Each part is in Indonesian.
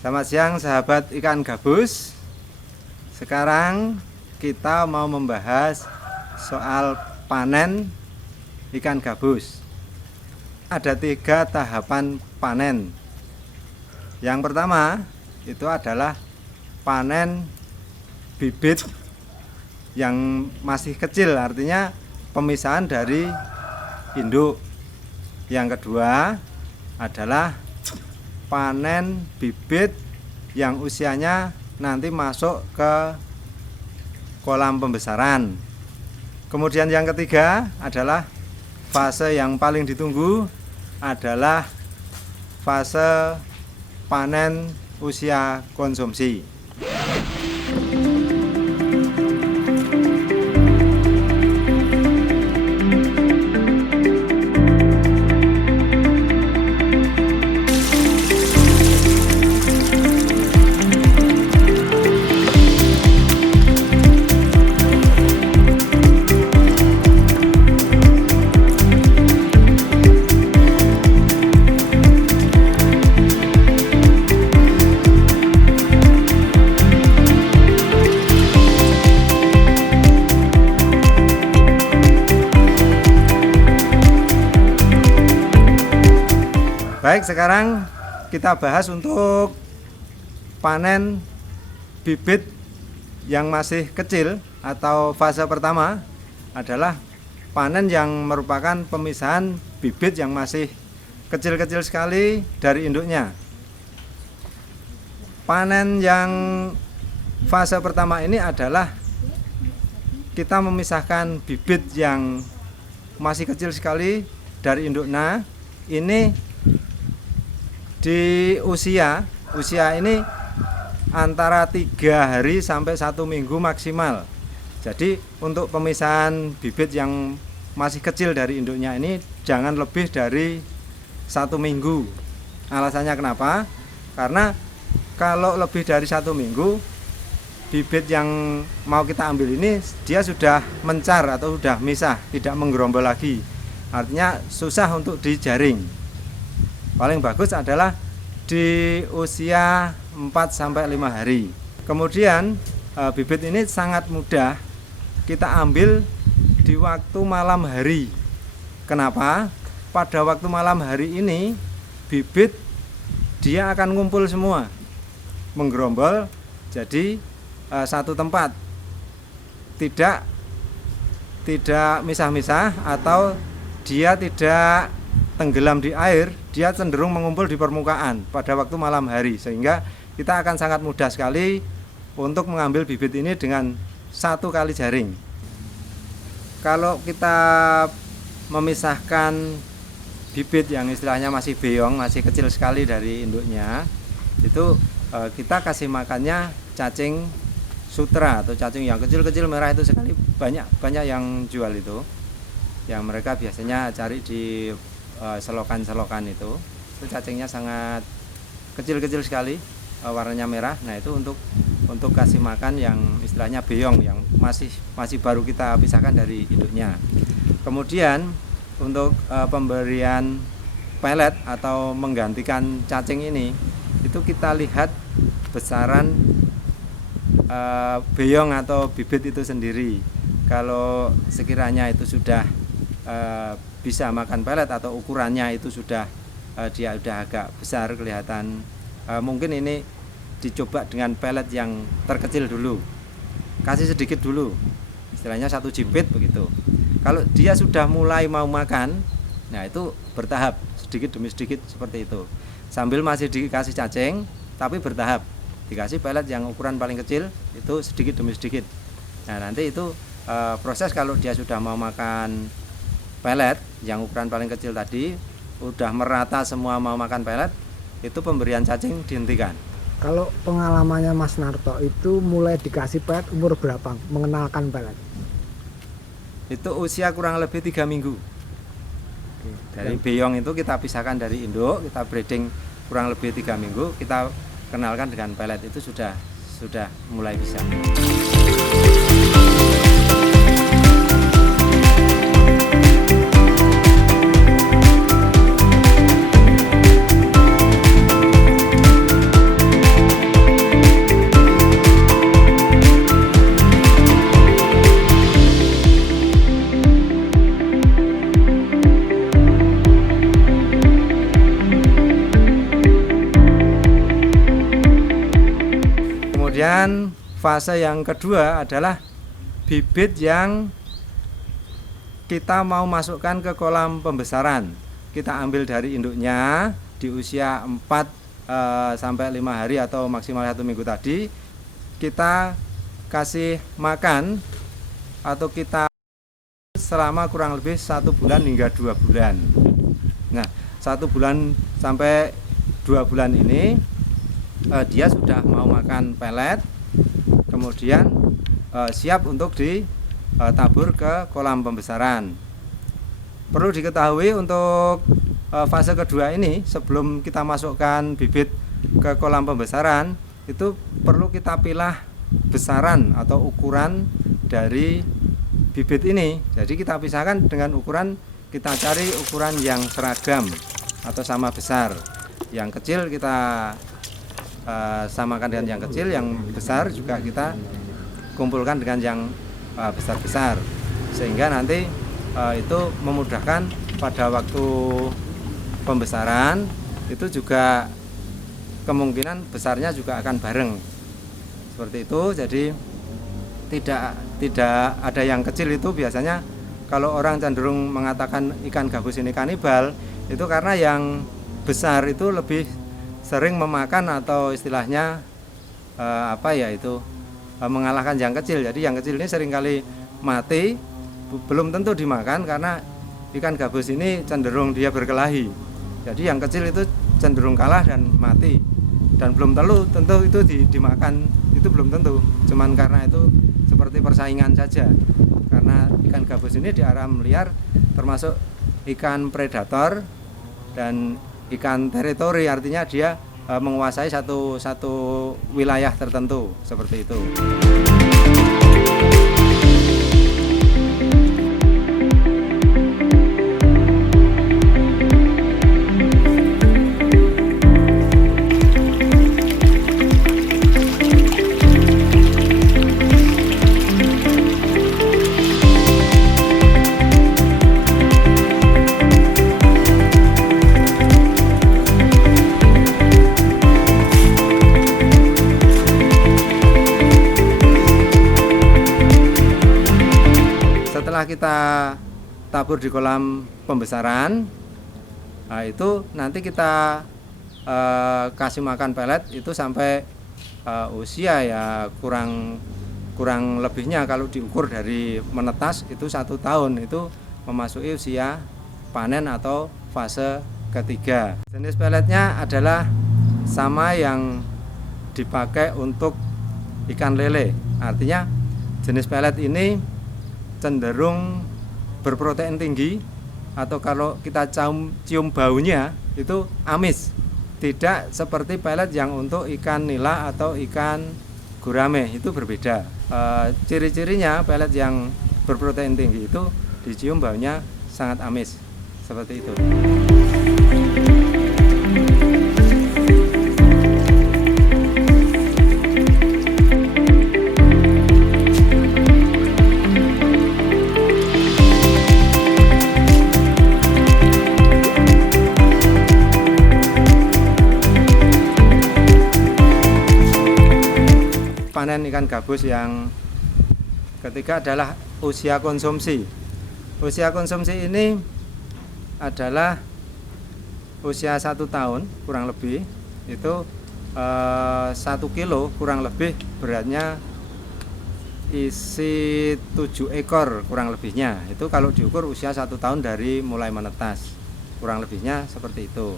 Selamat siang sahabat ikan gabus. Sekarang kita mau membahas soal panen ikan gabus. Ada 3 tahapan panen. Yang pertama itu adalah panen bibit yang masih kecil, artinya pemisahan dari induk. Yang kedua adalah panen bibit yang usianya nanti masuk ke kolam pembesaran. Kemudian yang ketiga adalah fase yang paling ditunggu adalah fase panen usia konsumsi. Baik, sekarang kita bahas untuk panen bibit yang masih kecil atau fase pertama adalah panen yang merupakan pemisahan bibit yang masih kecil-kecil sekali dari induknya. Panen yang fase pertama ini adalah kita memisahkan bibit yang masih kecil sekali dari induknya. Ini di usia ini antara 3 hari sampai 1 minggu maksimal. Jadi untuk pemisahan bibit yang masih kecil dari induknya ini jangan lebih dari 1 minggu. Alasannya kenapa? Karena kalau lebih dari 1 minggu, bibit yang mau kita ambil ini dia sudah mencar atau sudah misah, tidak menggerombol lagi. Artinya susah untuk dijaring. Paling bagus adalah di usia 4-5 hari. Kemudian bibit ini sangat mudah kita ambil di waktu malam hari. Kenapa? Pada waktu malam hari ini bibit dia akan ngumpul semua, menggerombol jadi satu tempat, tidak misah-misah atau dia tidak tenggelam di air, dia cenderung mengumpul di permukaan pada waktu malam hari, sehingga kita akan sangat mudah sekali untuk mengambil bibit ini dengan 1 kali jaring. Kalau kita memisahkan bibit yang istilahnya masih beyong, masih kecil sekali dari induknya, itu kita kasih makannya cacing sutra atau cacing yang kecil-kecil merah itu sekali, banyak yang jual itu, yang mereka biasanya cari di selokan-selokan itu cacingnya sangat kecil-kecil sekali, warnanya merah. Nah, itu untuk kasih makan yang istilahnya beyong yang masih baru kita pisahkan dari induknya. Kemudian untuk pemberian pelet atau menggantikan cacing ini, itu kita lihat besaran beyong atau bibit itu sendiri. Kalau sekiranya itu sudah bisa makan pelet atau ukurannya itu sudah dia udah agak besar kelihatan, mungkin ini dicoba dengan pelet yang terkecil dulu, kasih sedikit dulu, istilahnya 1 jipit begitu. Kalau dia sudah mulai mau makan, nah itu bertahap sedikit demi sedikit seperti itu, sambil masih dikasih cacing tapi bertahap, dikasih pelet yang ukuran paling kecil itu sedikit demi sedikit. Nah, nanti itu proses kalau dia sudah mau makan pelet yang ukuran paling kecil tadi, udah merata semua mau makan pelet, itu pemberian cacing dihentikan. Kalau pengalamannya Mas Narto itu mulai dikasih pelet umur berapa mengenalkan pelet? Itu usia kurang lebih 3 minggu. Dari beyong itu kita pisahkan dari induk, kita breeding kurang lebih 3 minggu, kita kenalkan dengan pelet, itu sudah mulai bisa. Kemudian fase yang kedua adalah bibit yang kita mau masukkan ke kolam pembesaran. Kita ambil dari induknya di usia 4 sampai 5 hari atau maksimal 1 minggu tadi. Kita kasih makan atau kita selama kurang lebih 1 bulan hingga 2 bulan. Nah, 1 bulan sampai 2 bulan ini dia sudah mau makan pelet, kemudian siap untuk ditabur ke kolam pembesaran. Perlu diketahui untuk fase kedua ini, sebelum kita masukkan bibit ke kolam pembesaran, itu perlu kita pilah besaran atau ukuran dari bibit ini. Jadi kita pisahkan dengan ukuran, kita cari ukuran yang seragam atau sama besar. Yang kecil kita samakan dengan yang kecil, yang besar juga kita kumpulkan dengan yang besar-besar, sehingga nanti itu memudahkan pada waktu pembesaran. Itu juga kemungkinan besarnya juga akan bareng seperti itu. Jadi tidak ada yang kecil. Itu biasanya kalau orang cenderung mengatakan ikan gabus ini kanibal, itu karena yang besar itu lebih sering memakan atau istilahnya mengalahkan yang kecil. Jadi yang kecil ini seringkali mati, belum tentu dimakan karena ikan gabus ini cenderung dia berkelahi. Jadi yang kecil itu cenderung kalah dan mati, dan belum tentu itu dimakan, itu belum tentu. Cuman karena itu seperti persaingan saja. Karena ikan gabus ini di alam liar termasuk ikan predator dan ikan teritori, artinya dia menguasai satu wilayah tertentu seperti itu. Setelah kita tabur di kolam pembesaran, nah itu nanti kita kasih makan pelet itu sampai usia ya kurang lebihnya kalau diukur dari menetas itu 1 tahun, itu memasuki usia panen atau fase ketiga. Jenis peletnya adalah sama yang dipakai untuk ikan lele, artinya jenis pelet ini cenderung berprotein tinggi, atau kalau kita cium baunya itu amis. Tidak seperti pelet yang untuk ikan nila atau ikan gurame, itu berbeda. Ciri-cirinya pelet yang berprotein tinggi itu dicium baunya sangat amis, seperti itu. Panen ikan gabus yang ketiga adalah usia konsumsi. Usia konsumsi ini adalah usia 1 tahun kurang lebih, itu 1 kilo kurang lebih beratnya isi 7 ekor kurang lebihnya. Itu kalau diukur usia 1 tahun dari mulai menetas, kurang lebihnya seperti itu.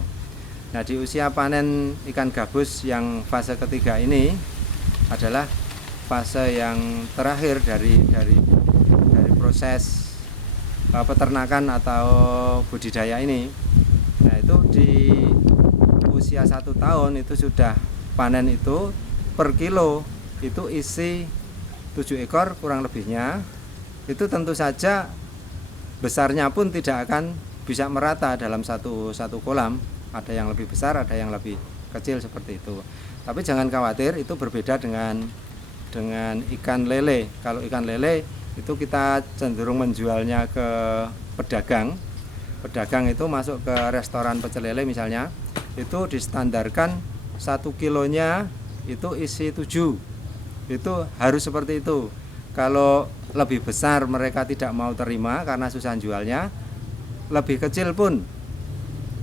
Nah, di usia panen ikan gabus yang fase ketiga ini adalah fase yang terakhir dari proses peternakan atau budidaya ini. Nah, itu di usia 1 tahun itu sudah panen, itu per kilo itu isi 7 ekor kurang lebihnya. Itu tentu saja besarnya pun tidak akan bisa merata dalam satu kolam. Ada yang lebih besar, ada yang lebih kecil seperti itu. Tapi jangan khawatir, itu berbeda dengan ikan lele. Kalau ikan lele itu kita cenderung menjualnya ke pedagang. Pedagang itu masuk ke restoran pecel lele misalnya, itu distandarkan 1 kilonya itu isi 7 Itu harus seperti itu. Kalau lebih besar mereka tidak mau terima karena susah jualnya, lebih kecil pun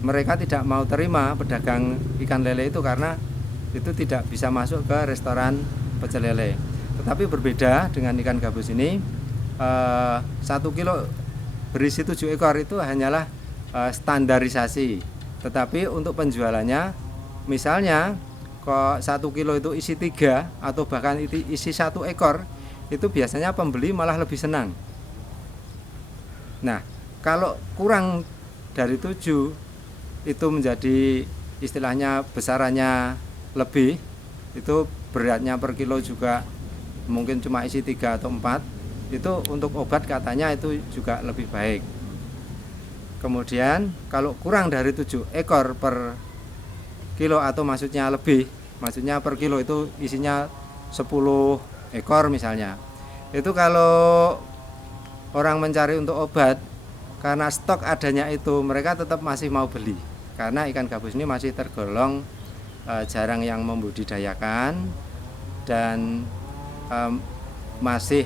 mereka tidak mau terima pedagang ikan lele itu karena itu tidak bisa masuk ke restoran pecel lele. Tetapi berbeda dengan ikan gabus ini, 1 kilo berisi 7 ekor itu hanyalah standarisasi. Tetapi untuk penjualannya, misalnya kok 1 kilo itu isi 3 atau bahkan isi 1 ekor, itu biasanya pembeli malah lebih senang. Nah, kalau kurang dari 7 itu menjadi istilahnya besarannya lebih, itu beratnya per kilo juga mungkin cuma isi 3 atau 4, itu untuk obat katanya itu juga lebih baik. Kemudian kalau kurang dari 7 ekor per kilo atau maksudnya lebih, maksudnya per kilo itu isinya 10 ekor misalnya, itu kalau orang mencari untuk obat karena stok adanya itu, mereka tetap masih mau beli karena ikan gabus ini masih tergolong jarang yang membudidayakan dan masih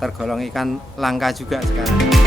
tergolong ikan langka juga sekarang.